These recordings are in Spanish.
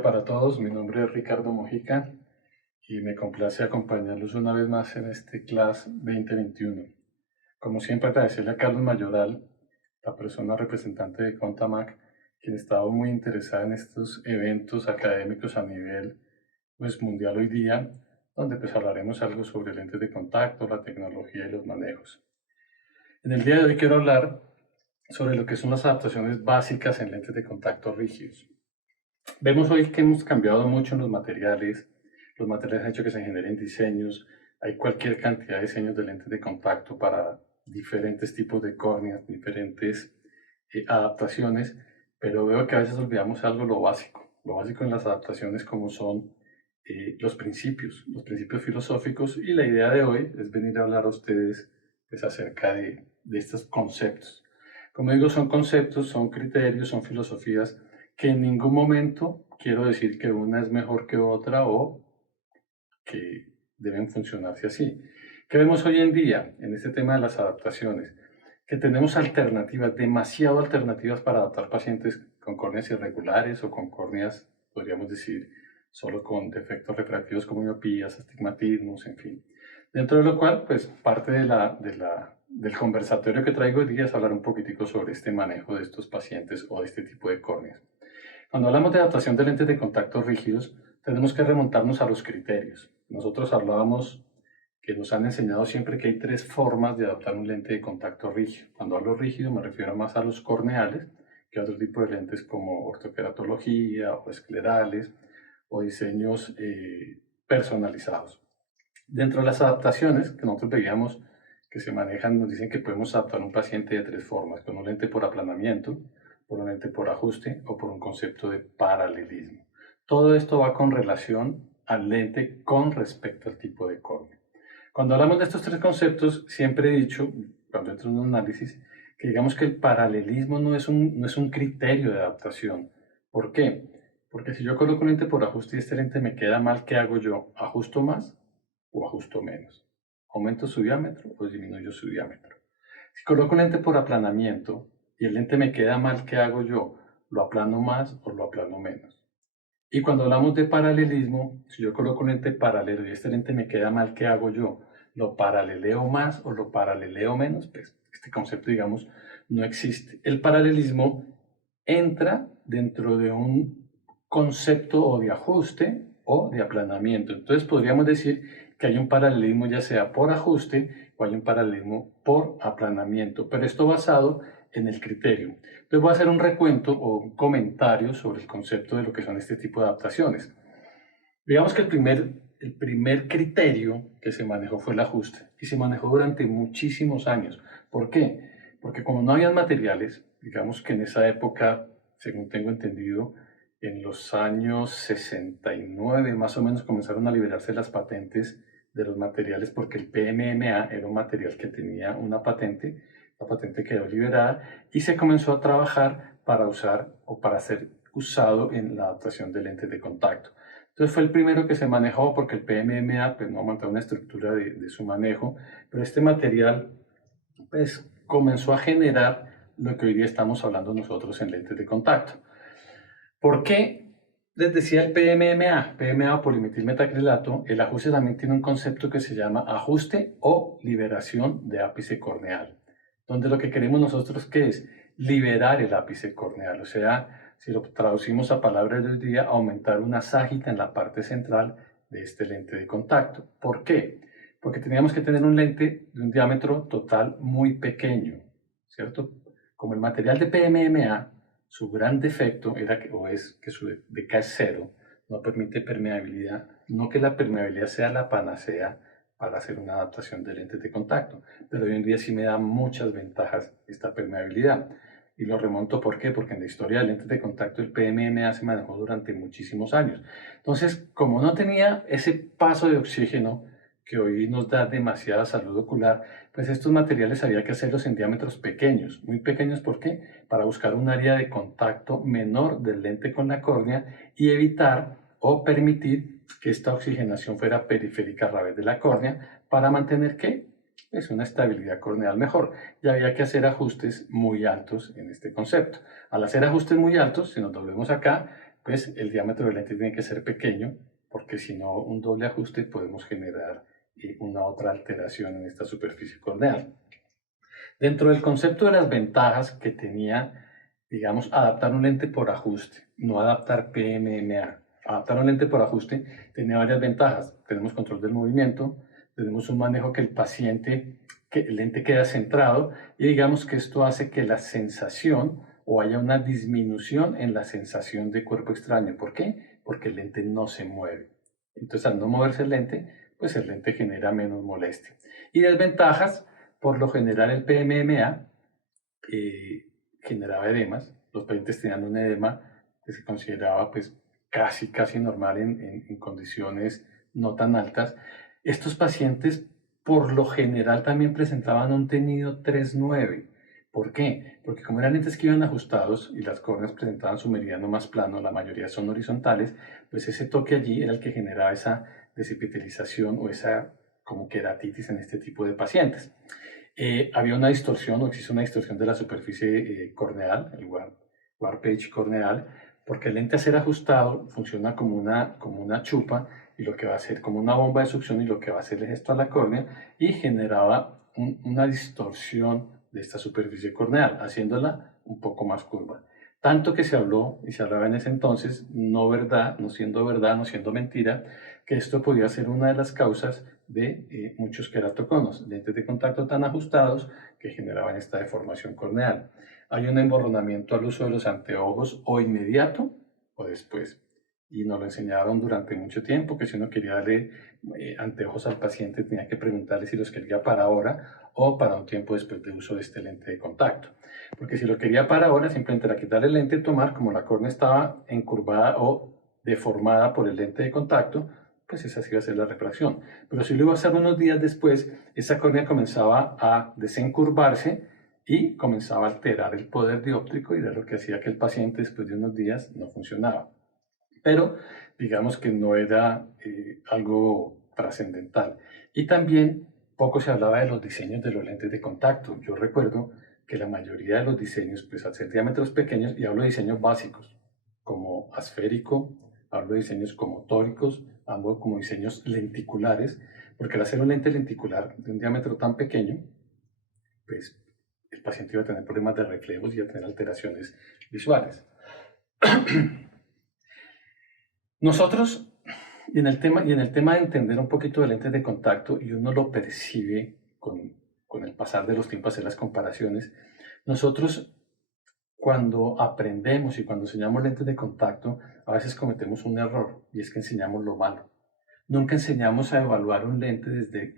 día para todos, mi nombre es Ricardo Mojica y me complace acompañarlos una vez más en este Class 2021. Como siempre, agradecerle a Carlos Mayoral, la persona representante de Contamac, quien estaba muy interesada en estos eventos académicos a nivel mundial hoy día, donde hablaremos algo sobre lentes de contacto, la tecnología y los manejos. En el día de hoy quiero hablar sobre lo que son las adaptaciones básicas en lentes de contacto rígidos. Vemos hoy que hemos cambiado mucho en los materiales han hecho que se generen diseños, hay cualquier cantidad de diseños de lentes de contacto para diferentes tipos de córneas, diferentes adaptaciones, pero veo que a veces olvidamos algo, lo básico en las adaptaciones como son los principios filosóficos, y la idea de hoy es venir a hablar a ustedes pues, acerca de estos conceptos. Como digo, son conceptos, son criterios, son filosofías que en ningún momento quiero decir que una es mejor que otra o que deben funcionarse así. ¿Qué vemos hoy en día en este tema de las adaptaciones? Que tenemos alternativas, demasiado alternativas para adaptar pacientes con córneas irregulares o con córneas, podríamos decir, solo con defectos refractivos como miopías, astigmatismos, en fin. Dentro de lo cual, pues parte del conversatorio que traigo hoy día es hablar un poquitico sobre este manejo de estos pacientes o de este tipo de córneas. Cuando hablamos de adaptación de lentes de contacto rígidos, tenemos que remontarnos a los criterios. Nosotros hablábamos que nos han enseñado siempre que hay tres formas de adaptar un lente de contacto rígido. Cuando hablo rígido me refiero más a los corneales que a otro tipo de lentes como ortoqueratología o esclerales o diseños personalizados. Dentro de las adaptaciones que nosotros veíamos que se manejan, nos dicen que podemos adaptar a un paciente de tres formas, con un lente por aplanamiento, por un lente por ajuste o por un concepto de paralelismo. Todo esto va con relación al lente con respecto al tipo de córnea. Cuando hablamos de estos tres conceptos, siempre he dicho, cuando entro en un análisis, que digamos que el paralelismo no es un criterio de adaptación. ¿Por qué? Porque si yo coloco un lente por ajuste y este lente me queda mal, ¿qué hago yo? ¿Ajusto más o ajusto menos? ¿Aumento su diámetro o disminuyo su diámetro? Si coloco un lente por aplanamiento y el lente me queda mal, ¿qué hago yo? ¿Lo aplano más o lo aplano menos? Y cuando hablamos de paralelismo, si yo coloco un lente paralelo y este lente me queda mal, ¿qué hago yo? ¿Lo paraleleo más o lo paraleleo menos? Pues este concepto, digamos, no existe. El paralelismo entra dentro de un concepto o de ajuste o de aplanamiento. Entonces podríamos decir que hay un paralelismo ya sea por ajuste o hay un paralelismo por aplanamiento, pero esto basado en el criterio. Entonces voy a hacer un recuento o un comentario sobre el concepto de lo que son este tipo de adaptaciones. Digamos que el primer criterio que se manejó fue el ajuste y se manejó durante muchísimos años. ¿Por qué? Porque como no había materiales, digamos que en esa época, según tengo entendido, en los años 69 más o menos comenzaron a liberarse las patentes de los materiales porque el PMMA era un material que tenía una patente, la patente quedó liberada y se comenzó a trabajar para usar o para ser usado en la adaptación de lentes de contacto. Entonces fue el primero que se manejó porque el PMMA pues, no aguantaba una estructura de su manejo, pero este material pues, comenzó a generar lo que hoy día estamos hablando nosotros en lentes de contacto. ¿Por qué les decía el PMMA? PMMA, polimetilmetacrilato, el ajuste también tiene un concepto que se llama ajuste o liberación de ápice corneal, donde lo que queremos nosotros ¿qué es? Liberar el ápice corneal, o sea, si lo traducimos a palabras de hoy día, aumentar una ságita en la parte central de este lente de contacto. ¿Por qué? Porque teníamos que tener un lente de un diámetro total muy pequeño, ¿cierto? Como el material de PMMA, su gran defecto era que su DK es cero, no permite permeabilidad, no que la permeabilidad sea la panacea para hacer una adaptación de lentes de contacto, pero hoy en día sí me da muchas ventajas esta permeabilidad. Y lo remonto, ¿por qué? Porque en la historia de lentes de contacto el PMMA se manejó durante muchísimos años. Entonces, como no tenía ese paso de oxígeno que hoy nos da demasiada salud ocular, pues estos materiales había que hacerlos en diámetros pequeños. Muy pequeños, ¿por qué? Para buscar un área de contacto menor del lente con la córnea y evitar o permitir que esta oxigenación fuera periférica a través de la córnea para mantener, ¿qué? Es una estabilidad corneal mejor. Y había que hacer ajustes muy altos en este concepto. Al hacer ajustes muy altos, si nos volvemos acá, pues el diámetro del lente tiene que ser pequeño, porque si no, un doble ajuste podemos generar una otra alteración en esta superficie corneal. Dentro del concepto de las ventajas que tenía, digamos, adaptar un lente por ajuste, no adaptar PMMA. Adaptar un lente por ajuste tenía varias ventajas. Tenemos control del movimiento, tenemos un manejo que que el lente queda centrado y digamos que esto hace que la sensación o haya una disminución en la sensación de cuerpo extraño. ¿Por qué? Porque el lente no se mueve. Entonces, al no moverse el lente, pues el lente genera menos molestia. Y desventajas, por lo general el PMMA generaba edemas. Los pacientes tenían un edema que se consideraba pues casi normal en condiciones no tan altas. Estos pacientes por lo general también presentaban un tenido 3,9. ¿Por qué? Porque como eran lentes que iban ajustados y las córneas presentaban su meridiano más plano, la mayoría son horizontales, pues ese toque allí era el que generaba esa desepitelización o esa como queratitis en este tipo de pacientes. Había una distorsión o existe una distorsión de la superficie corneal, el warp edge corneal, porque el lente a ser ajustado funciona como una chupa y lo que va a hacer como una bomba de succión y lo que va a hacer es esto a la córnea y generaba una distorsión de esta superficie corneal, haciéndola un poco más curva. Tanto que se habló y se hablaba en ese entonces, no verdad, no siendo mentira, que esto podía ser una de las causas de muchos queratoconos, lentes de contacto tan ajustados que generaban esta deformación corneal. Hay un emborronamiento al uso de los anteojos o inmediato o después. Y nos lo enseñaron durante mucho tiempo, que si uno quería darle anteojos al paciente tenía que preguntarle si los quería para ahora o para un tiempo después de uso de este lente de contacto. Porque si lo quería para ahora, simplemente era quitar el lente y tomar, como la córnea estaba encurvada o deformada por el lente de contacto, pues esa sí iba a ser la refracción. Pero si lo iba a hacer unos días después, esa córnea comenzaba a desencurvarse y comenzaba a alterar el poder dióptrico y era lo que hacía que el paciente después de unos días no funcionaba. Pero digamos que no era algo trascendental. Y también poco se hablaba de los diseños de los lentes de contacto. Yo recuerdo que la mayoría de los diseños, pues al ser diámetros pequeños, y hablo de diseños básicos, como asférico, hablo de diseños como tóricos, hablo como diseños lenticulares, porque al hacer un lente lenticular de un diámetro tan pequeño, pues el paciente iba a tener problemas de reflejos y iba a tener alteraciones visuales. Nosotros, y en el tema de entender un poquito de lentes de contacto, y uno lo percibe con el pasar de los tiempos, hacer las comparaciones, nosotros cuando aprendemos y cuando enseñamos lentes de contacto, a veces cometemos un error, y es que enseñamos lo malo. Nunca enseñamos a evaluar un lente desde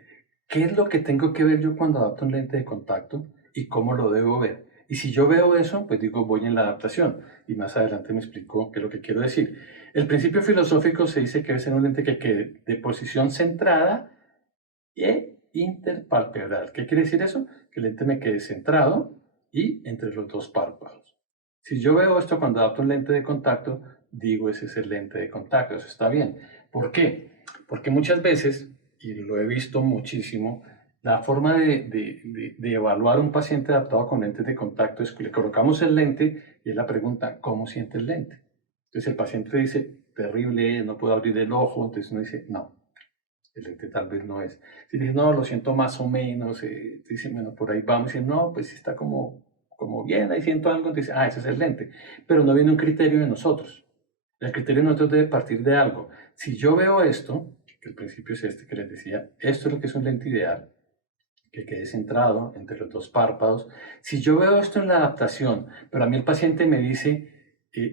qué es lo que tengo que ver yo cuando adapto un lente de contacto y cómo lo debo ver. Y si yo veo eso, pues digo, voy en la adaptación. Y más adelante me explico qué es lo que quiero decir. El principio filosófico se dice que debe ser un lente que quede de posición centrada e interpalpebral. ¿Qué quiere decir eso? Que el lente me quede centrado y entre los dos párpados. Si yo veo esto cuando adapto un lente de contacto, digo, ese es el lente de contacto, eso está bien. ¿Por qué? Porque muchas veces, y lo he visto muchísimo, la forma de evaluar a un paciente adaptado con lentes de contacto es que le colocamos el lente y es la pregunta, ¿cómo siente el lente? Entonces el paciente dice, terrible, no puedo abrir el ojo, entonces uno dice, no, el lente tal vez no es. Si dice, no, lo siento más o menos, dice, bueno, por ahí vamos, y dice, no, pues está como bien, ahí siento algo, dice, ese es el lente. Pero no viene un criterio de nosotros. El criterio de nosotros debe partir de algo. Si yo veo esto, que el principio es este que les decía, esto es lo que es un lente ideal, que quede centrado entre los dos párpados. Si yo veo esto en la adaptación, pero a mí el paciente me dice,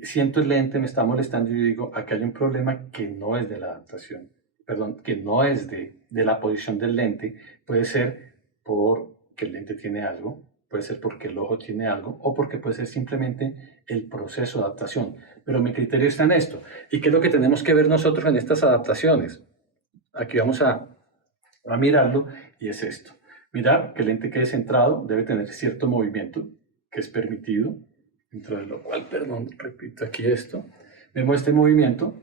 siento el lente, me está molestando, y yo digo, aquí hay un problema que no es de la adaptación, perdón, que no es de la posición del lente, puede ser porque el lente tiene algo, puede ser porque el ojo tiene algo, o porque puede ser simplemente el proceso de adaptación. Pero mi criterio está en esto. ¿Y qué es lo que tenemos que ver nosotros en estas adaptaciones? Aquí vamos a mirarlo y es esto. Mirar que el lente quede centrado, debe tener cierto movimiento que es permitido, dentro de lo cual, perdón, repito aquí esto, vemos este movimiento,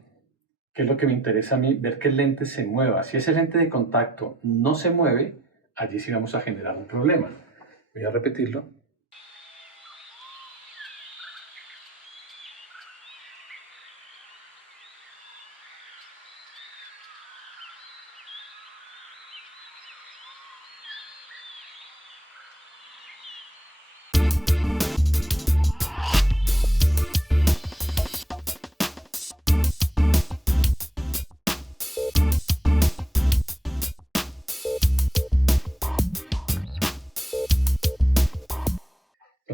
que es lo que me interesa a mí, ver que el lente se mueva. Si ese lente de contacto no se mueve, allí sí vamos a generar un problema. Voy a repetirlo.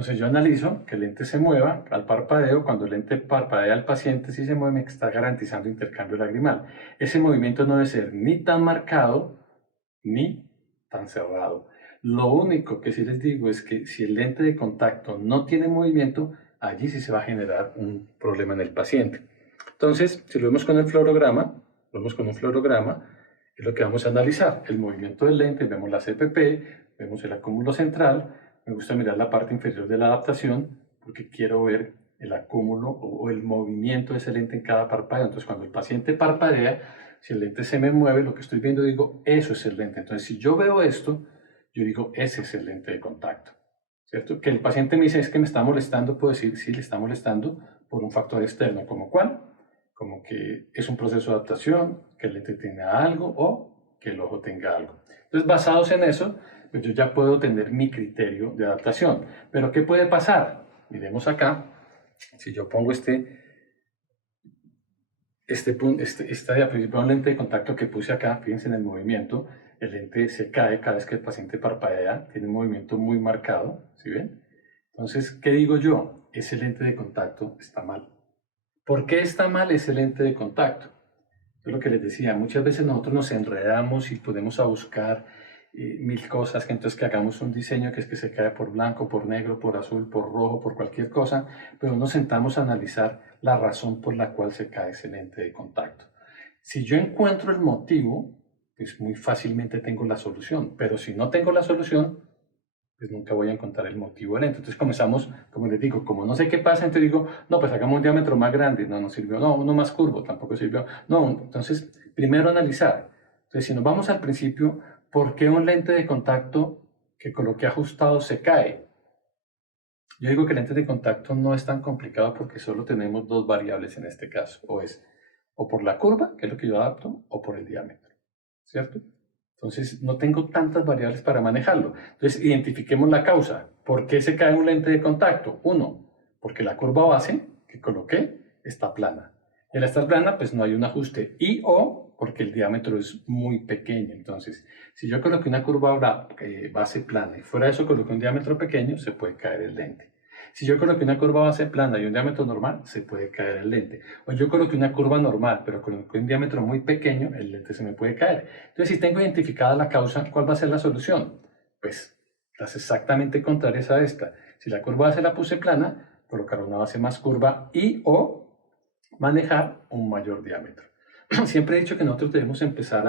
Entonces yo analizo que el lente se mueva al parpadeo. Cuando el lente parpadea al paciente, si se mueve, me está garantizando intercambio lagrimal. Ese movimiento no debe ser ni tan marcado ni tan cerrado. Lo único que sí les digo es que si el lente de contacto no tiene movimiento, allí sí se va a generar un problema en el paciente. Entonces, si lo vemos con el fluorograma, es lo que vamos a analizar. El movimiento del lente, vemos la CPP, vemos el acúmulo central. Me gusta mirar la parte inferior de la adaptación porque quiero ver el acúmulo o el movimiento de ese lente en cada parpadeo. Entonces, cuando el paciente parpadea, si el lente se me mueve, lo que estoy viendo, digo, eso es el lente. Entonces, si yo veo esto, yo digo, ese es el lente de contacto. ¿Cierto? Que el paciente me dice, es que me está molestando, puedo decir, sí, le está molestando por un factor externo, ¿como cuál? Como que es un proceso de adaptación, que el lente tenga algo o que el ojo tenga algo. Entonces, basados en eso, pues yo ya puedo tener mi criterio de adaptación. Pero, ¿qué puede pasar? Miremos acá, si yo pongo esta diapositiva, un lente de contacto que puse acá, fíjense en el movimiento, el lente se cae cada vez que el paciente parpadea, tiene un movimiento muy marcado, ¿sí ven? Entonces, ¿qué digo yo? Ese lente de contacto está mal. ¿Por qué está mal ese lente de contacto? Es lo que les decía, muchas veces nosotros nos enredamos y podemos a buscar mil cosas, que entonces que hagamos un diseño que es que se cae por blanco, por negro, por azul, por rojo, por cualquier cosa, pero nos sentamos a analizar la razón por la cual se cae ese lente de contacto. Si yo encuentro el motivo, pues muy fácilmente tengo la solución, pero si no tengo la solución, pues nunca voy a encontrar el motivo del lente. Entonces comenzamos, como les digo, como no sé qué pasa, entonces digo, no, pues hagamos un diámetro más grande, no sirvió, no, uno más curvo, tampoco sirvió, no, entonces primero analizar. Entonces si nos vamos al principio, ¿por qué un lente de contacto que coloqué ajustado se cae? Yo digo que el lente de contacto no es tan complicado porque solo tenemos dos variables en este caso, o por la curva, que es lo que yo adapto, o por el diámetro, ¿cierto? Entonces, no tengo tantas variables para manejarlo. Entonces, identifiquemos la causa. ¿Por qué se cae un lente de contacto? Uno, porque la curva base que coloqué está plana. Y al estar plana, pues no hay un ajuste. Y o porque el diámetro es muy pequeño. Entonces, si yo coloqué una curva base plana y fuera de eso coloqué un diámetro pequeño, se puede caer el lente. Si yo coloqué una curva base plana y un diámetro normal, se puede caer el lente. O yo coloqué una curva normal, pero coloqué un diámetro muy pequeño, el lente se me puede caer. Entonces, si tengo identificada la causa, ¿cuál va a ser la solución? Pues las exactamente contrarias a esta. Si la curva base la puse plana, colocar una base más curva y o manejar un mayor diámetro. Siempre he dicho que nosotros debemos empezar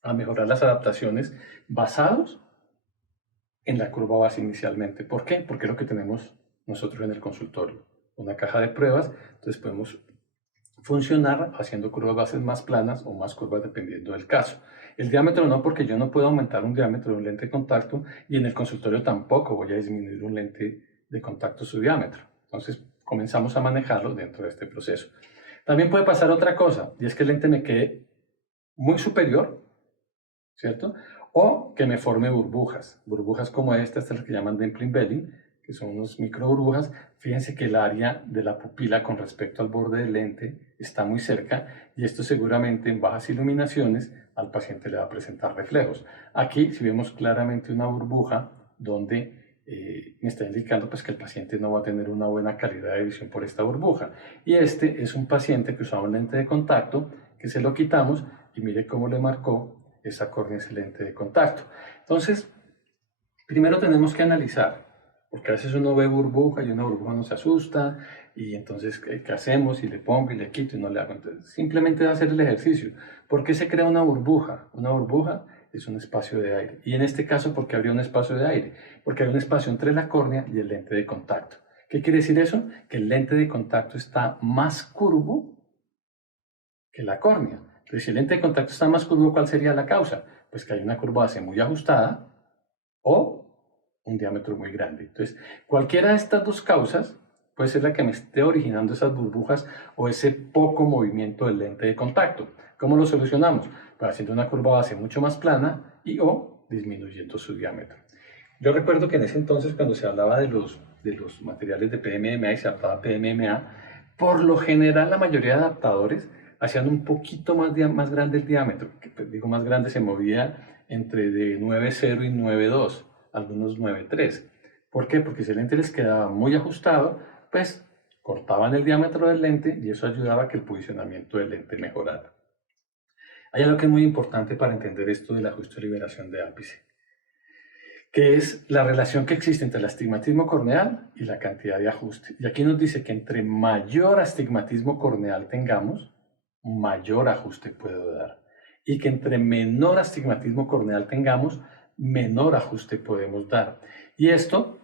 a mejorar las adaptaciones basados en la curva base inicialmente. ¿Por qué? Porque es lo que tenemos nosotros en el consultorio. Una caja de pruebas, entonces podemos funcionar haciendo curvas bases más planas o más curvas dependiendo del caso. El diámetro no, porque yo no puedo aumentar un diámetro de un lente de contacto y en el consultorio tampoco voy a disminuir un lente de contacto su diámetro. Entonces comenzamos a manejarlo dentro de este proceso. También puede pasar otra cosa, y es que el lente me quede muy superior, ¿cierto? O que me forme burbujas. Burbujas como estas las que llaman dimpling belly, que son unos micro burbujas. Fíjense que el área de la pupila con respecto al borde del lente está muy cerca y esto seguramente en bajas iluminaciones al paciente le va a presentar reflejos. Aquí si vemos claramente una burbuja donde me está indicando pues, que el paciente no va a tener una buena calidad de visión por esta burbuja. Y este es un paciente que usaba un lente de contacto que se lo quitamos y mire cómo le marcó esa córnea excelente de contacto. Entonces, primero tenemos que analizar, porque a veces uno ve burbuja y una burbuja no se asusta, y entonces, ¿qué hacemos? Y le pongo y le quito y no le hago. Entonces, simplemente hacer el ejercicio. ¿Por qué se crea una burbuja? Una burbuja es un espacio de aire. Y en este caso, ¿por qué habría un espacio de aire? Porque hay un espacio entre la córnea y el lente de contacto. ¿Qué quiere decir eso? Que el lente de contacto está más curvo que la córnea. Entonces, si el lente de contacto está más curvo, ¿cuál sería la causa? Pues que hay una curva base muy ajustada o un diámetro muy grande. Entonces, cualquiera de estas dos causas puede ser la que me esté originando esas burbujas o ese poco movimiento del lente de contacto. ¿Cómo lo solucionamos? Pues haciendo una curva base mucho más plana y o disminuyendo su diámetro. Yo recuerdo que en ese entonces, cuando se hablaba de los materiales de PMMA y se adaptaba PMMA, por lo general la mayoría de adaptadores hacían un poquito más grande el diámetro, que pues, digo más grande, se movía entre de 9,0 y 9,2, algunos 9,3. ¿Por qué? Porque si el lente les quedaba muy ajustado, pues cortaban el diámetro del lente y eso ayudaba a que el posicionamiento del lente mejorara. Hay algo que es muy importante para entender esto del ajuste o liberación de ápice, que es la relación que existe entre el astigmatismo corneal y la cantidad de ajuste. Y aquí nos dice que entre mayor astigmatismo corneal tengamos, mayor ajuste puedo dar. Y que entre menor astigmatismo corneal tengamos, menor ajuste podemos dar. Y esto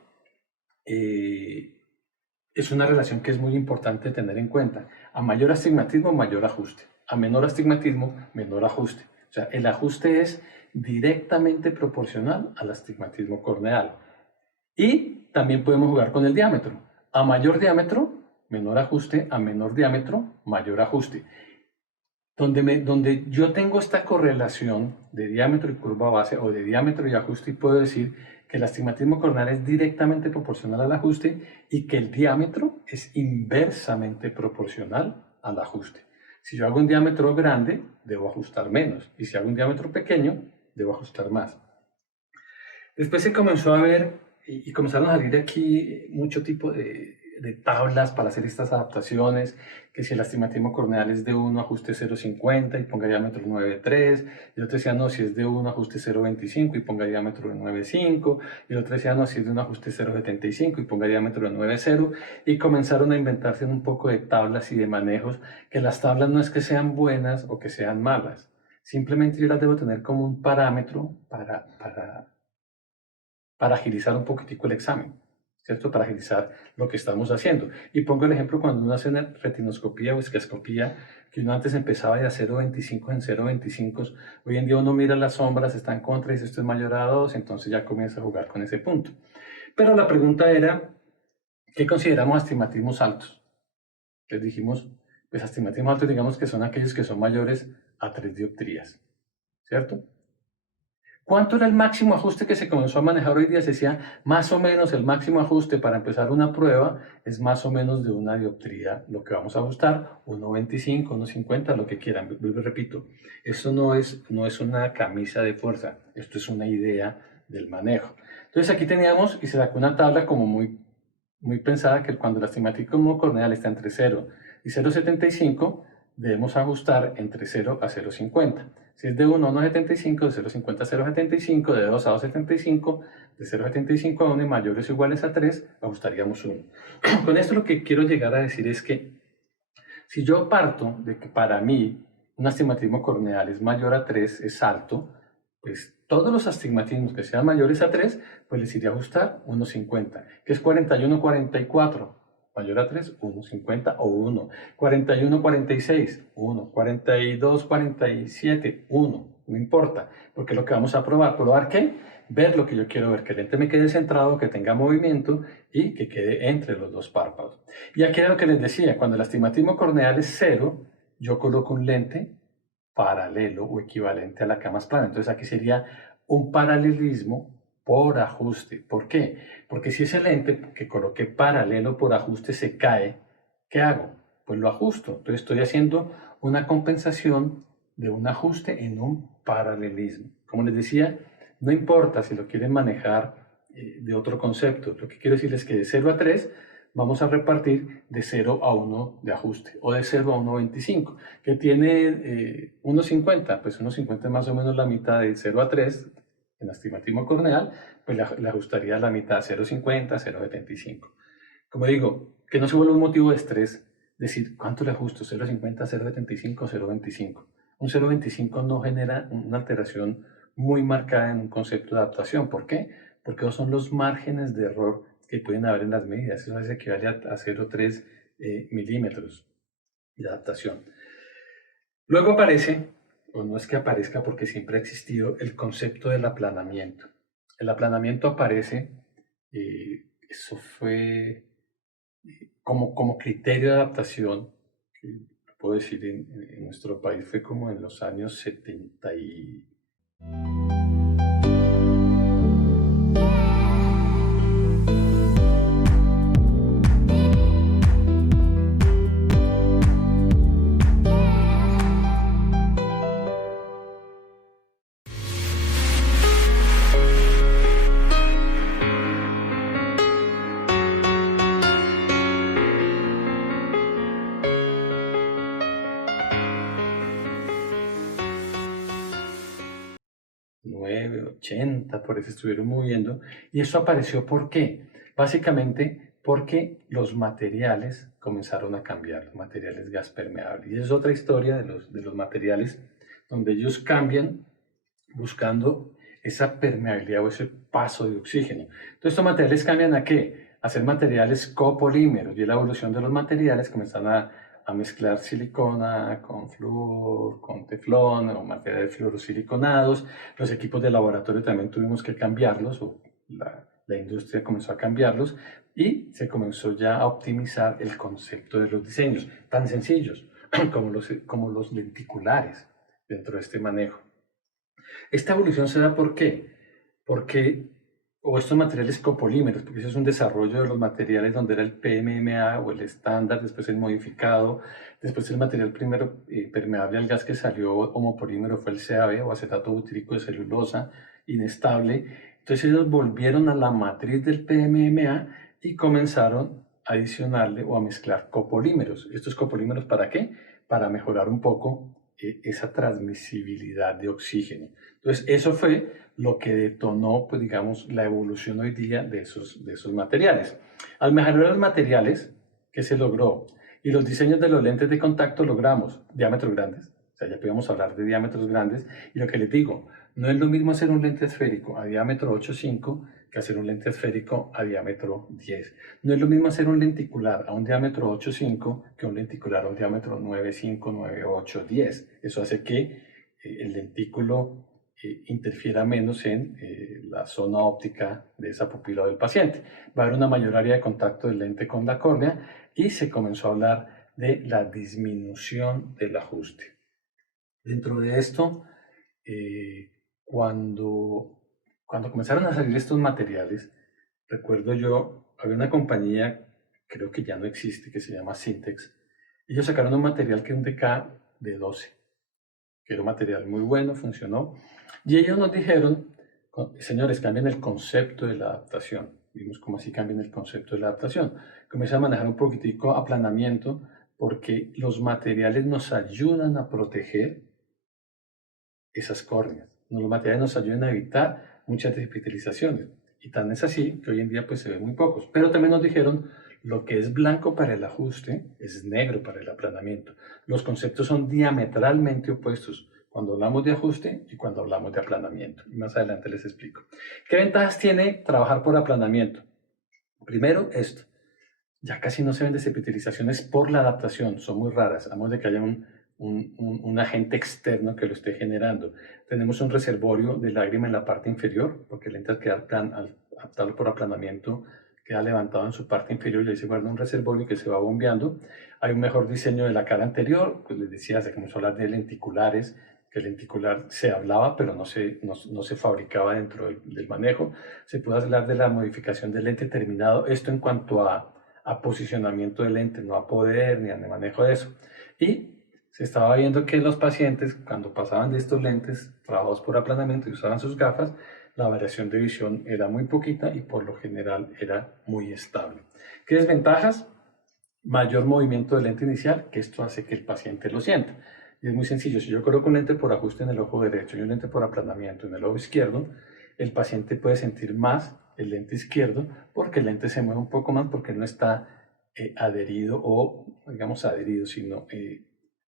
es una relación que es muy importante tener en cuenta. A mayor astigmatismo, mayor ajuste. A menor astigmatismo, menor ajuste. O sea, el ajuste es directamente proporcional al astigmatismo corneal. Y también podemos jugar con el diámetro. A mayor diámetro, menor ajuste. A menor diámetro, mayor ajuste. Donde yo tengo esta correlación de diámetro y curva base, o de diámetro y ajuste, y puedo decir que el astigmatismo corneal es directamente proporcional al ajuste y que el diámetro es inversamente proporcional al ajuste. Si yo hago un diámetro grande, debo ajustar menos, y si hago un diámetro pequeño, debo ajustar más. Después se comenzó a ver, y comenzaron a salir aquí mucho tipo de tablas para hacer estas adaptaciones, que si el astigmatismo corneal es de 1, ajuste 0,50 y ponga diámetro 9,3, y el otro decía, no, si es de 1, ajuste 0,25 y ponga diámetro de 9,5, y el otro decía, no, si es de un ajuste 0,75 y ponga diámetro de 9,0, y comenzaron a inventarse un poco de tablas y de manejos, que las tablas no es que sean buenas o que sean malas, simplemente yo las debo tener como un parámetro para agilizar un poquitico el examen, ¿cierto? Para agilizar lo que estamos haciendo. Y pongo el ejemplo cuando uno hace una retinoscopía o esquiascopía, que uno antes empezaba de a 0,25 en 0,25, hoy en día uno mira las sombras, está en contra y dice esto es mayor a 2, entonces ya comienza a jugar con ese punto. Pero la pregunta era, ¿qué consideramos astigmatismos altos? Les dijimos, pues astigmatismos altos digamos que son aquellos que son mayores a 3 dioptrías, ¿cierto? ¿Cuánto era el máximo ajuste que se comenzó a manejar hoy día? Se decía, más o menos el máximo ajuste para empezar una prueba es más o menos de 1 dioptría lo que vamos a ajustar, 1,25, 1,50, lo que quieran. Repito, esto no es una camisa de fuerza, esto es una idea del manejo. Entonces aquí teníamos, y se sacó una tabla como muy pensada, que cuando el astigmatismo corneal está entre 0 y 0,75, debemos ajustar entre 0 a 0,50. Si es de 1 a 1,75, de 0,50 a 0,75, de 2 a 2,75, de 0,75 a 1 y mayores o iguales a 3, ajustaríamos 1. Con esto lo que quiero llegar a decir es que si yo parto de que para mí un astigmatismo corneal es mayor a 3, es alto, pues todos los astigmatismos que sean mayores a 3, pues les iría a ajustar 1,50, que es 41,44. Mayor a 3, 1,50 o 1. 41, 46, 1. 42, 47, 1. No importa, porque lo que vamos a probar, ¿probar qué? Ver lo que yo quiero ver, que el lente me quede centrado, que tenga movimiento y que quede entre los dos párpados. Y aquí era lo que les decía, cuando el astigmatismo corneal es 0, yo coloco un lente paralelo o equivalente a la cama plana. Entonces aquí sería un paralelismo por ajuste. ¿Por qué? Porque si ese lente que coloqué paralelo por ajuste se cae, ¿qué hago? Pues lo ajusto. Entonces estoy haciendo una compensación de un ajuste en un paralelismo. Como les decía, no importa si lo quieren manejar de otro concepto. Lo que quiero decirles es que de 0 a 3 vamos a repartir de 0 a 1 de ajuste, o de 0 a 1,25, que tiene 1,50, pues 1,50 es más o menos la mitad de 0 a 3, en astigmatismo corneal, pues le ajustaría la mitad, 0,50, 0,75. Como digo, que no se vuelva un motivo de estrés decir, ¿cuánto le ajusto? 0,50, 0,75, 0,25. Un 0,25 no genera una alteración muy marcada en un concepto de adaptación. ¿Por qué? Porque esos son los márgenes de error que pueden haber en las medidas. Eso es equivale a 0,3 milímetros de adaptación. Luego aparece, o no es que aparezca porque siempre ha existido, el concepto del aplanamiento. El aplanamiento aparece, eso fue como criterio de adaptación, que puedo decir en nuestro país fue como en los años 70 y... 80, por eso estuvieron moviendo. Y eso apareció ¿por qué? Básicamente porque los materiales comenzaron a cambiar, los materiales gas permeables. Y es otra historia de los materiales donde ellos cambian buscando esa permeabilidad o ese paso de oxígeno. Entonces, estos materiales cambian ¿a qué? A ser materiales copolímeros, y la evolución de los materiales comienzan a mezclar silicona con flúor, con teflón o materiales fluorosiliconados. Los equipos de laboratorio también tuvimos que cambiarlos, o la industria comenzó a cambiarlos, y se comenzó ya a optimizar el concepto de los diseños, tan sencillos como los lenticulares dentro de este manejo. Esta evolución se da ¿por qué? O estos materiales copolímeros, porque eso es un desarrollo de los materiales donde era el PMMA o el estándar, después el modificado, después el material primero permeable al gas que salió homopolímero fue el CAB o acetato butírico de celulosa, inestable. Entonces ellos volvieron a la matriz del PMMA y comenzaron a adicionarle o a mezclar copolímeros. ¿Estos copolímeros para qué? Para mejorar un poco esa transmisibilidad de oxígeno. Entonces, eso fue lo que detonó, pues digamos, la evolución hoy día de esos materiales. Al mejorar los materiales, ¿qué se logró? Y los diseños de los lentes de contacto logramos diámetros grandes, o sea, ya podíamos hablar de diámetros grandes, y lo que les digo, no es lo mismo hacer un lente esférico a diámetro 8,5 que hacer un lente esférico a diámetro 10. No es lo mismo hacer un lenticular a un diámetro 8,5 que un lenticular a un diámetro 9,5, 9,8, 10. Eso hace que el lentículo interfiera menos en la zona óptica de esa pupila del paciente. Va a haber una mayor área de contacto del lente con la córnea y se comenzó a hablar de la disminución del ajuste. Dentro de esto, cuando comenzaron a salir estos materiales, recuerdo yo, había una compañía, creo que ya no existe, que se llama Syntex. Ellos sacaron un material que es un DK de 12, que era un material muy bueno, funcionó. Y ellos nos dijeron, señores, cambien el concepto de la adaptación. Vimos cómo así cambian el concepto de la adaptación. Comienza a manejar un poquitico aplanamiento, porque los materiales nos ayudan a proteger esas córneas. Los materiales nos ayudan a evitar muchas despitalizaciones. Y tan es así que hoy en día pues se ven muy pocos. Pero también nos dijeron, lo que es blanco para el ajuste es negro para el aplanamiento. Los conceptos son diametralmente opuestos cuando hablamos de ajuste y cuando hablamos de aplanamiento. Y más adelante les explico. ¿Qué ventajas tiene trabajar por aplanamiento? Primero, esto. Ya casi no se ven desepitelizaciones por la adaptación, son muy raras, a menos de que haya un agente externo que lo esté generando. Tenemos un reservorio de lágrima en la parte inferior, porque el lente al quedar al adaptarlo por aplanamiento queda levantado en su parte inferior y ahí se guarda un reservorio que se va bombeando. Hay un mejor diseño de la cara anterior, pues les decía, se comenzó a hablar de lenticulares, que el lenticular se hablaba, pero no se fabricaba dentro del manejo. Se puede hablar de la modificación del lente terminado, esto en cuanto a posicionamiento del lente, no a poder ni al manejo de eso. Y se estaba viendo que los pacientes, cuando pasaban de estos lentes trabajados por aplanamiento y usaban sus gafas, la variación de visión era muy poquita y por lo general era muy estable. ¿Qué desventajas? Mayor movimiento del lente inicial, que esto hace que el paciente lo sienta. Y es muy sencillo, si yo coloco un lente por ajuste en el ojo derecho y un lente por aplanamiento en el ojo izquierdo, el paciente puede sentir más el lente izquierdo porque el lente se mueve un poco más porque no está adherido o, digamos, adherido, sino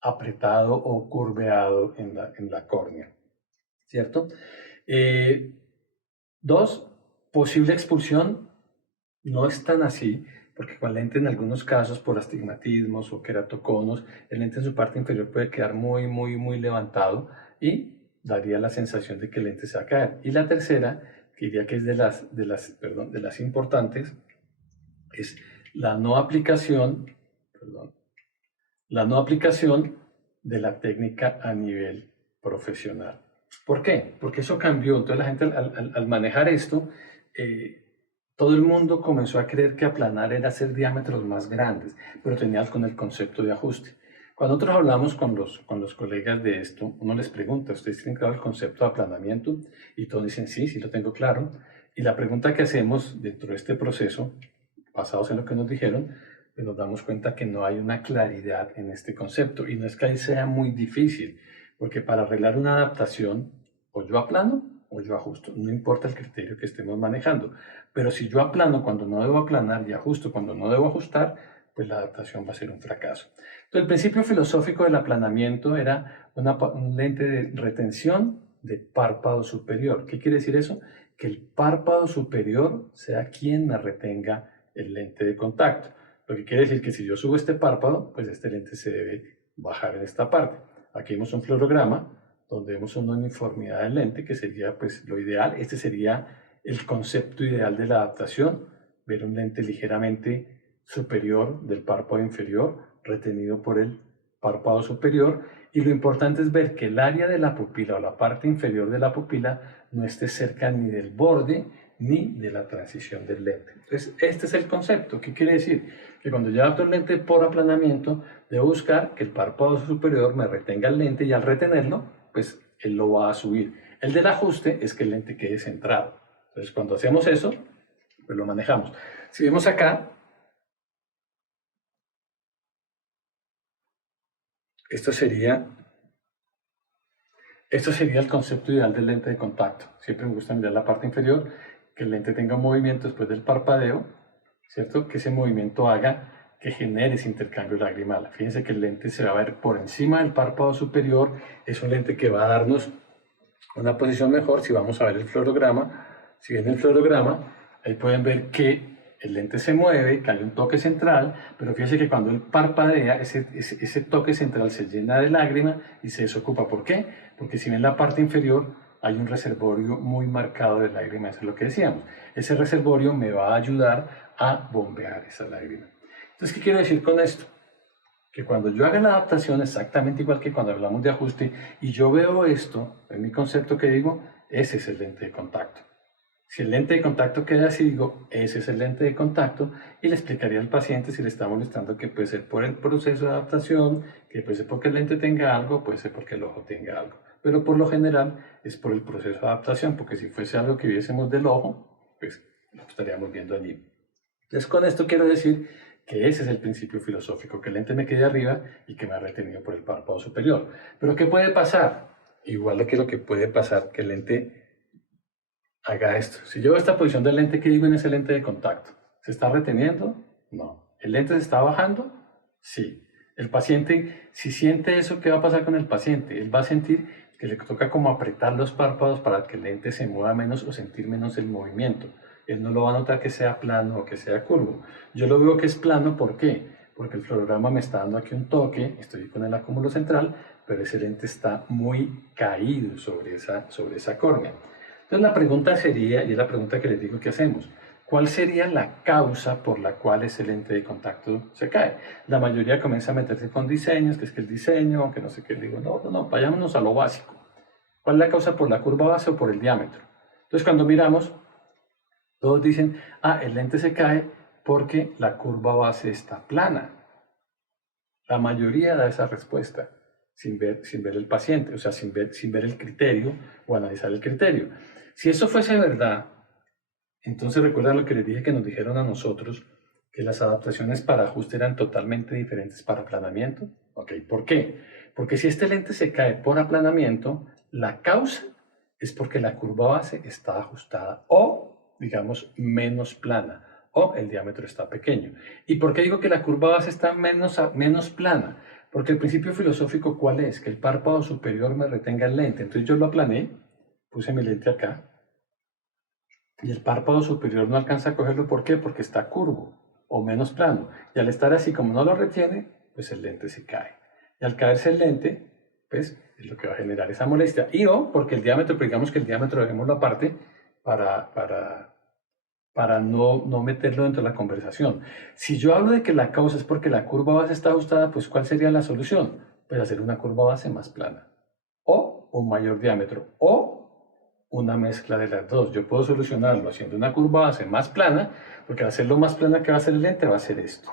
apretado o curveado en la córnea, ¿cierto? Dos, posible expulsión, no es tan así, porque con el lente en algunos casos por astigmatismos o queratoconos, el lente en su parte inferior puede quedar muy, muy, muy levantado y daría la sensación de que el lente se va a caer. Y la tercera, que diría que es de las importantes, es la no aplicación, de la técnica a nivel profesional. ¿Por qué? Porque eso cambió. Entonces la gente al manejar esto, todo el mundo comenzó a creer que aplanar era hacer diámetros más grandes, pero tenías con el concepto de ajuste. Cuando nosotros hablamos con los colegas de esto, uno les pregunta, ¿ustedes tienen claro el concepto de aplanamiento? Y todos dicen, sí, sí lo tengo claro. Y la pregunta que hacemos dentro de este proceso, basados en lo que nos dijeron, pues nos damos cuenta que no hay una claridad en este concepto. Y no es que ahí sea muy difícil, porque para arreglar una adaptación, o yo aplano o yo ajusto. No importa el criterio que estemos manejando. Pero si yo aplano cuando no debo aplanar y ajusto cuando no debo ajustar, pues la adaptación va a ser un fracaso. Entonces, el principio filosófico del aplanamiento era un lente de retención de párpado superior. ¿Qué quiere decir eso? Que el párpado superior sea quien me retenga el lente de contacto. Lo que quiere decir que si yo subo este párpado, pues este lente se debe bajar en esta parte. Aquí vemos un fluorograma donde vemos una uniformidad del lente, que sería pues lo ideal. Este sería el concepto ideal de la adaptación, ver un lente ligeramente superior del párpado inferior, retenido por el párpado superior, y lo importante es ver que el área de la pupila o la parte inferior de la pupila no esté cerca ni del borde ni de la transición del lente. Entonces, este es el concepto. ¿Qué quiere decir? Que cuando yo adapto el lente por aplanamiento, debo buscar que el párpado superior me retenga el lente y al retenerlo, pues él lo va a subir. El del ajuste es que el lente quede centrado. Entonces, cuando hacemos eso, pues lo manejamos. Si vemos acá, esto sería el concepto ideal del lente de contacto. Siempre me gusta mirar la parte inferior, que el lente tenga un movimiento después del parpadeo, ¿cierto? Que ese movimiento haga que genere ese intercambio lagrimal. Fíjense que el lente se va a ver por encima del párpado superior, es un lente que va a darnos una posición mejor. Si vamos a ver el fluorograma, si ven el fluorograma, ahí pueden ver que el lente se mueve, que hay un toque central, pero fíjense que cuando él parpadea, ese toque central se llena de lágrima y se desocupa. ¿Por qué? Porque si ven la parte inferior, hay un reservorio muy marcado de lágrima, eso es lo que decíamos. Ese reservorio me va a ayudar a bombear esa lágrima. Entonces, ¿qué quiero decir con esto? Que cuando yo haga la adaptación, exactamente igual que cuando hablamos de ajuste, y yo veo esto, en mi concepto que digo, ese es el lente de contacto. Si el lente de contacto queda así, digo, ese es el lente de contacto, y le explicaría al paciente si le está molestando que puede ser por el proceso de adaptación, que puede ser porque el lente tenga algo, puede ser porque el ojo tenga algo. Pero por lo general es por el proceso de adaptación, porque si fuese algo que viésemos del ojo, pues lo estaríamos viendo allí. Entonces con esto quiero decir que ese es el principio filosófico, que el lente me quede arriba y que me ha retenido por el párpado superior. Pero ¿qué puede pasar? Igual que lo que puede pasar, que el lente haga esto. Si yo veo esta posición del lente, ¿qué digo en ese lente de contacto? ¿Se está reteniendo? No. ¿El lente se está bajando? Sí. El paciente, si siente eso, ¿qué va a pasar con el paciente? Él va a sentir que le toca como apretar los párpados para que el lente se mueva menos o sentir menos el movimiento. Él no lo va a notar que sea plano o que sea curvo. Yo lo veo que es plano, ¿por qué? Porque el fluorograma me está dando aquí un toque, estoy con el acúmulo central, pero ese lente está muy caído sobre esa córnea. Entonces la pregunta sería, y es la pregunta que les digo que hacemos, ¿cuál sería la causa por la cual ese lente de contacto se cae? La mayoría comienza a meterse con diseños, que es que el diseño, que no sé qué, digo, no, vayámonos a lo básico. ¿Cuál es la causa por la curva base o por el diámetro? Entonces cuando miramos, todos dicen, el lente se cae porque la curva base está plana. La mayoría da esa respuesta sin ver el paciente, o sea, sin ver el criterio o analizar el criterio. Si eso fuese verdad, entonces recuerda lo que les dije que nos dijeron a nosotros, que las adaptaciones para ajuste eran totalmente diferentes para aplanamiento. Ok, ¿por qué? Porque si este lente se cae por aplanamiento, la causa es porque la curva base está ajustada o, digamos, menos plana, o el diámetro está pequeño. ¿Y por qué digo que la curva base está menos plana? Porque el principio filosófico, ¿cuál es? Que el párpado superior me retenga el lente. Entonces yo lo aplané, puse mi lente acá, y el párpado superior no alcanza a cogerlo. ¿Por qué? Porque está curvo o menos plano. Y al estar así, como no lo retiene, pues el lente se cae. Y al caerse el lente, pues es lo que va a generar esa molestia. Y o porque el diámetro, pero digamos que el diámetro dejémoslo aparte para no meterlo dentro de la conversación. Si yo hablo de que la causa es porque la curva base está ajustada, pues ¿cuál sería la solución? Pues hacer una curva base más plana. O un mayor diámetro. O una mezcla de las dos. Yo puedo solucionarlo haciendo una curva base más plana, porque al hacerlo más plana, ¿qué va a hacer el lente? Va a hacer esto.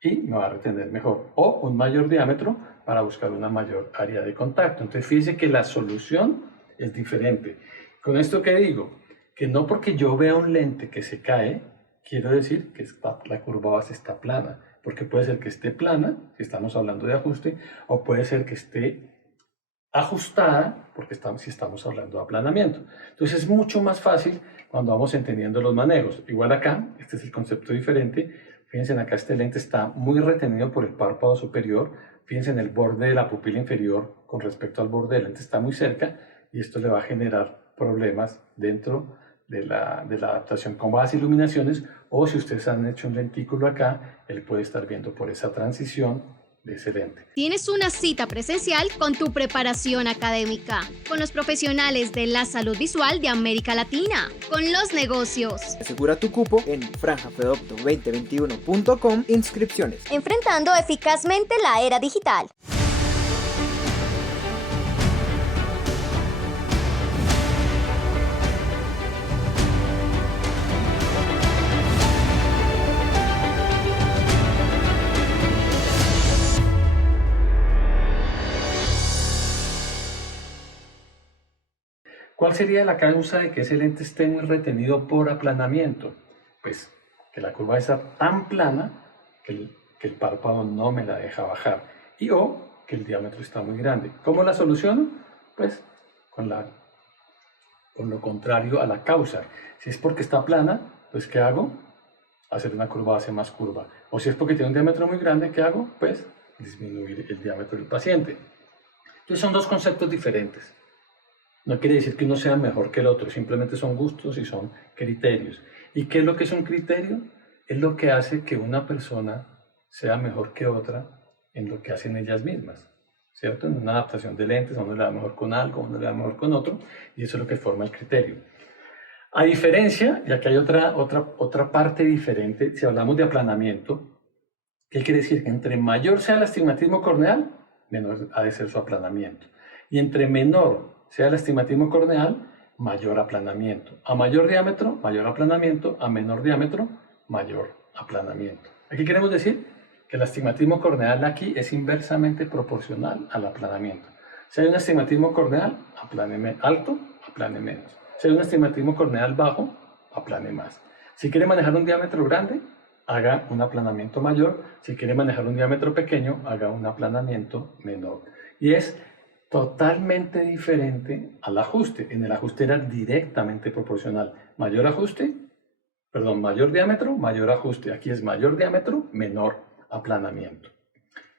Y me va a retener mejor. O un mayor diámetro para buscar una mayor área de contacto. Entonces fíjense que la solución es diferente. ¿Con esto qué digo? Que no porque yo vea un lente que se cae, quiero decir que la curva base está plana. Porque puede ser que esté plana, si estamos hablando de ajuste, o puede ser que esté ajustada, porque si estamos hablando de aplanamiento. Entonces es mucho más fácil cuando vamos entendiendo los manejos. Igual acá, este es el concepto diferente. Fíjense, acá este lente está muy retenido por el párpado superior. Fíjense en el borde de la pupila inferior con respecto al borde del lente, está muy cerca y esto le va a generar problemas dentro de la adaptación con bajas iluminaciones, o si ustedes han hecho un lentículo acá, él puede estar viendo por esa transición de ese lente. Tienes una cita presencial con tu preparación académica, con los profesionales de la salud visual de América Latina, con los negocios. Asegura tu cupo en franjafedopto2021.com inscripciones. Enfrentando eficazmente la era digital. ¿Cuál sería la causa de que ese lente esté muy retenido por aplanamiento? Pues que la curva está tan plana que el párpado no me la deja bajar, y o que el diámetro está muy grande. ¿Cómo la soluciono? Pues con lo contrario a la causa. Si es porque está plana, pues ¿qué hago? Hacer una curva base más curva. O si es porque tiene un diámetro muy grande, ¿qué hago? Pues disminuir el diámetro del paciente. Entonces son dos conceptos diferentes. No quiere decir que uno sea mejor que el otro, simplemente son gustos y son criterios. ¿Y qué es lo que es un criterio? Es lo que hace que una persona sea mejor que otra en lo que hacen ellas mismas, ¿cierto? En una adaptación de lentes, a uno le va mejor con algo, a uno le va mejor con otro, y eso es lo que forma el criterio. A diferencia, y aquí hay otra parte diferente, si hablamos de aplanamiento, ¿qué quiere decir? Que entre mayor sea el astigmatismo corneal, menor ha de ser su aplanamiento. Y entre menor sea el astigmatismo corneal, mayor aplanamiento. A mayor diámetro, mayor aplanamiento. A menor diámetro, mayor aplanamiento. Aquí queremos decir que el astigmatismo corneal aquí es inversamente proporcional al aplanamiento. Si hay un astigmatismo corneal, aplane alto, aplane menos. Si hay un astigmatismo corneal bajo, aplane más. Si quiere manejar un diámetro grande, haga un aplanamiento mayor. Si quiere manejar un diámetro pequeño, haga un aplanamiento menor. Y es totalmente diferente al ajuste. En el ajuste era directamente proporcional. Mayor diámetro, mayor ajuste. Aquí es mayor diámetro, menor aplanamiento.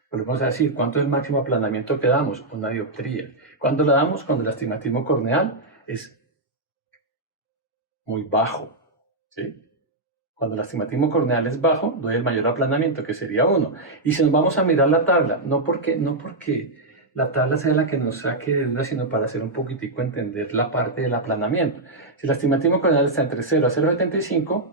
Volvemos a decir, ¿cuánto es el máximo aplanamiento que damos? Una dioptría. ¿Cuándo la damos? Cuando el astigmatismo corneal es muy bajo, ¿sí? Cuando el astigmatismo corneal es bajo, doy el mayor aplanamiento, que sería 1. Y si nos vamos a mirar la tabla, no porque la tabla sea la que nos saque de duda, sino para hacer un poquitico entender la parte del aplanamiento. Si el astigmatismo corneal está entre 0 a 0,75,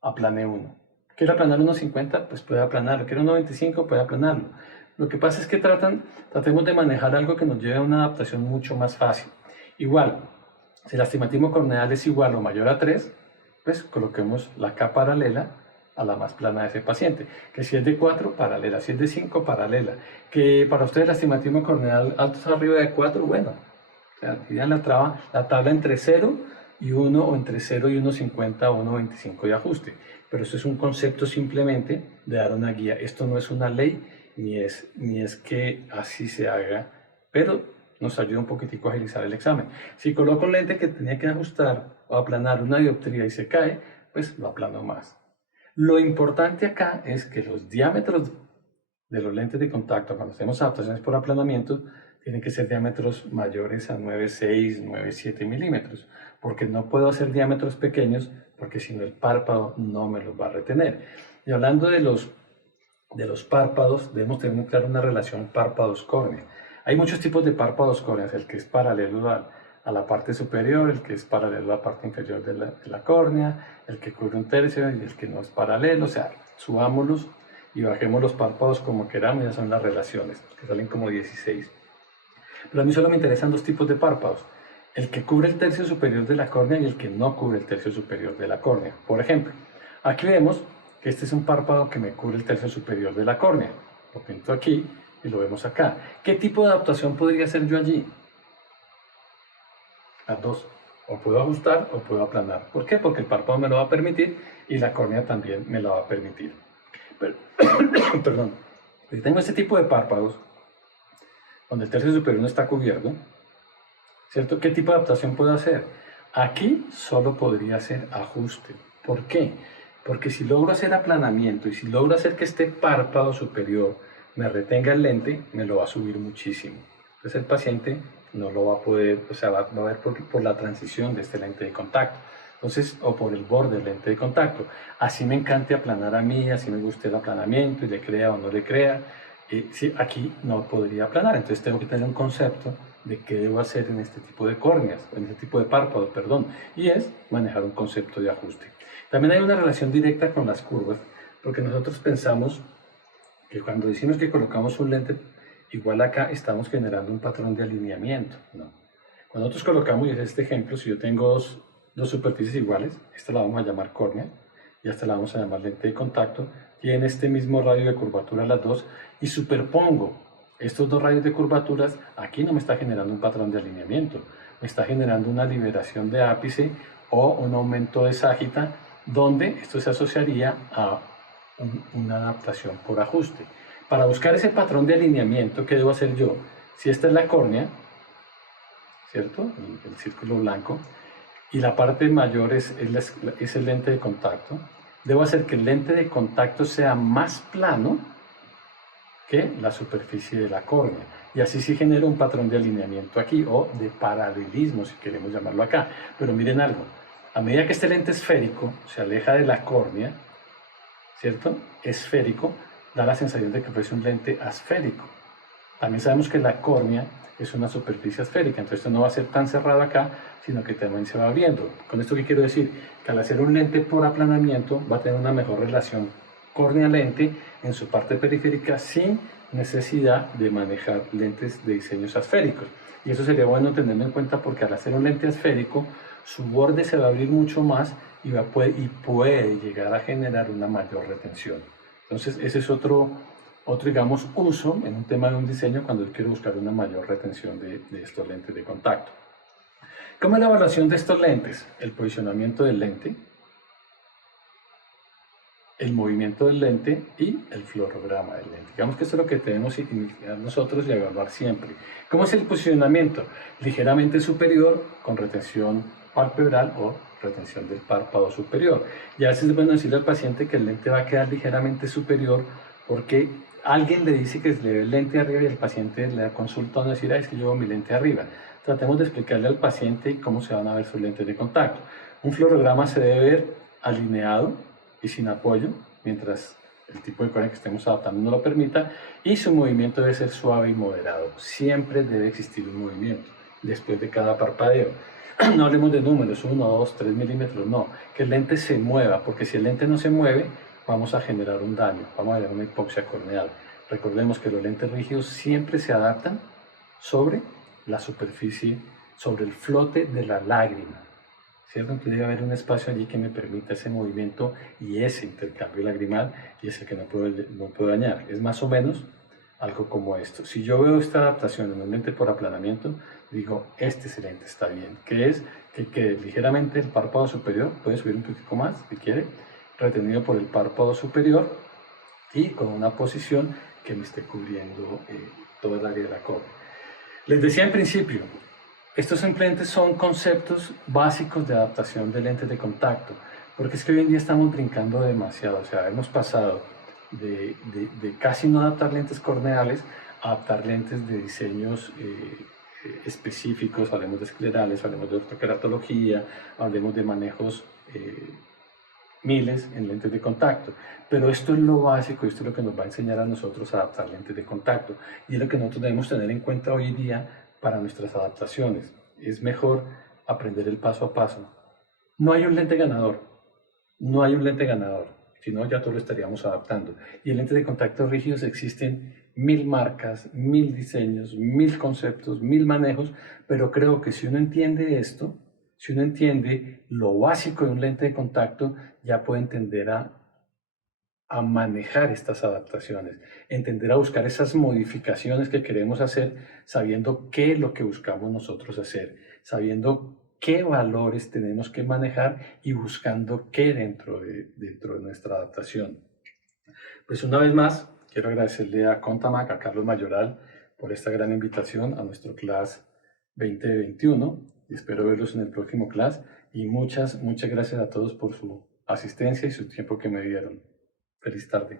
aplane 1. ¿Quiere aplanar 1,50? Pues puede aplanarlo. ¿Quiere 1,25? Puede aplanarlo. Lo que pasa es que tratemos de manejar algo que nos lleve a una adaptación mucho más fácil. Igual, si el astigmatismo corneal es igual o mayor a 3, pues coloquemos la K paralela a la más plana de ese paciente. Que si es de 4, paralela. Si es de 5, paralela. Que para ustedes el astigmatismo corneal altos arriba de 4, bueno, o sea, digan la tabla entre 0 y 1, o entre 0 y 1,50 o 1,25 de ajuste. Pero eso es un concepto simplemente de dar una guía. Esto no es una ley, ni es que así se haga, pero nos ayuda un poquitico a agilizar el examen. Si coloco un lente que tenía que ajustar o aplanar una dioptría y se cae, pues lo aplano más. Lo importante acá es que los diámetros de los lentes de contacto, cuando hacemos adaptaciones por aplanamiento, tienen que ser diámetros mayores a 9,6, 9,7 milímetros, porque no puedo hacer diámetros pequeños, porque si no el párpado no me los va a retener. Y hablando de los párpados, debemos tener muy clara una relación párpados-córnea. Hay muchos tipos de párpados córneas, el que es paralelo a la parte superior, el que es paralelo a la parte inferior de la córnea, el que cubre un tercio y el que no es paralelo. O sea, subámoslos y bajemos los párpados como queramos, ya son las relaciones, que salen como 16. Pero a mí solo me interesan dos tipos de párpados: el que cubre el tercio superior de la córnea y el que no cubre el tercio superior de la córnea. Por ejemplo, aquí vemos que este es un párpado que me cubre el tercio superior de la córnea. Lo pinto aquí y lo vemos acá. ¿Qué tipo de adaptación podría hacer yo allí? Las dos. O puedo ajustar o puedo aplanar. ¿Por qué? Porque el párpado me lo va a permitir y la córnea también me lo va a permitir. Pero, perdón. Si tengo este tipo de párpados, donde el tercio superior no está cubierto, ¿cierto? ¿Qué tipo de adaptación puedo hacer? Aquí solo podría hacer ajuste. ¿Por qué? Porque si logro hacer aplanamiento y si logro hacer que este párpado superior me retenga el lente, me lo va a subir muchísimo. Entonces el paciente no lo va a poder, o sea, va a ver por la transición de este lente de contacto. Entonces, o por el borde del lente de contacto. Así me encante aplanar a mí, así me guste el aplanamiento y le crea o no le crea. Sí, aquí no podría aplanar, entonces tengo que tener un concepto de qué debo hacer en este tipo de córneas, en este tipo de párpados, perdón, y es manejar un concepto de ajuste. También hay una relación directa con las curvas, porque nosotros pensamos que cuando decimos que colocamos un lente igual acá, estamos generando un patrón de alineamiento, ¿no? Cuando nosotros colocamos, y es este ejemplo, si yo tengo dos superficies iguales, esta la vamos a llamar córnea, y esta la vamos a llamar lente de contacto, tienen este mismo radio de curvatura las dos, y superpongo estos dos radios de curvaturas, aquí no me está generando un patrón de alineamiento, me está generando una liberación de ápice o un aumento de ságita, donde esto se asociaría a una adaptación por ajuste. Para buscar ese patrón de alineamiento, ¿qué debo hacer yo? Si esta es la córnea, ¿cierto? El círculo blanco, y la parte mayor es el lente de contacto, debo hacer que el lente de contacto sea más plano que la superficie de la córnea. Y así sí genera un patrón de alineamiento aquí, o de paralelismo, si queremos llamarlo acá. Pero miren algo, a medida que este lente esférico se aleja de la córnea, ¿cierto? Esférico, da la sensación de que fuese un lente asférico. También sabemos que la córnea es una superficie esférica, entonces esto no va a ser tan cerrado acá, sino que también se va abriendo. ¿Con esto qué quiero decir? Que al hacer un lente por aplanamiento va a tener una mejor relación córnea-lente en su parte periférica sin necesidad de manejar lentes de diseños asféricos. Y eso sería bueno tenerlo en cuenta porque al hacer un lente asférico, su borde se va a abrir mucho más y puede llegar a generar una mayor retención. Entonces ese es otro digamos, uso en un tema de un diseño cuando yo quiero buscar una mayor retención de estos lentes de contacto. ¿Cómo es la evaluación de estos lentes? El posicionamiento del lente, el movimiento del lente y el fluorograma del lente. Digamos que esto es lo que tenemos que iniciar nosotros y evaluar siempre. ¿Cómo es el posicionamiento? Ligeramente superior con retención palpebral o retención del párpado superior. Y a veces es bueno decirle al paciente que el lente va a quedar ligeramente superior porque alguien le dice que le ve el lente arriba y el paciente le da consulta a decir, es que yo veo mi lente arriba. Tratemos de explicarle al paciente cómo se van a ver sus lentes de contacto. Un fluorograma se debe ver alineado y sin apoyo, mientras el tipo de córnea que estemos adaptando no lo permita, y su movimiento debe ser suave y moderado. Siempre debe existir un movimiento después de cada parpadeo. No hablemos de números, 1, 2, 3 milímetros, no. Que el lente se mueva, porque si el lente no se mueve, vamos a generar un daño, vamos a generar una hipoxia corneal. Recordemos que los lentes rígidos siempre se adaptan sobre la superficie, sobre el flote de la lágrima, ¿cierto? Entonces debe haber un espacio allí que me permita ese movimiento y ese intercambio lagrimal, y es el que no puedo dañar. Es más o menos algo como esto. Si yo veo esta adaptación en un lente por aplanamiento, digo, este lente está bien, que es que ligeramente el párpado superior puede subir un poquito más, si quiere, retenido por el párpado superior y con una posición que me esté cubriendo toda el área de la córnea. Les decía en principio, estos lentes son conceptos básicos de adaptación de lentes de contacto, porque es que hoy en día estamos brincando demasiado, o sea, hemos pasado de casi no adaptar lentes corneales a adaptar lentes de diseños específicos, hablemos de esclerales, hablemos de ortoqueratología, hablemos de manejos miles en lentes de contacto, pero esto es lo básico, esto es lo que nos va a enseñar a nosotros a adaptar lentes de contacto y es lo que nosotros debemos tener en cuenta hoy día para nuestras adaptaciones. Es mejor aprender el paso a paso. No hay un lente ganador, no hay un lente ganador, si no ya todo lo estaríamos adaptando. Y en lentes de contacto rígidos existen 1000 marcas, 1000 diseños, 1000 conceptos, 1000 manejos, pero creo que si uno entiende esto, si uno entiende lo básico de un lente de contacto, ya puede entender a manejar estas adaptaciones, entender a buscar esas modificaciones que queremos hacer, sabiendo qué es lo que buscamos nosotros hacer, sabiendo qué valores tenemos que manejar y buscando qué dentro de nuestra adaptación. Pues una vez más, quiero agradecerle a Contamac, a Carlos Mayoral, por esta gran invitación a nuestro clase 2021 y espero verlos en el próximo clase y muchas gracias a todos por su asistencia y su tiempo que me dieron. Feliz tarde.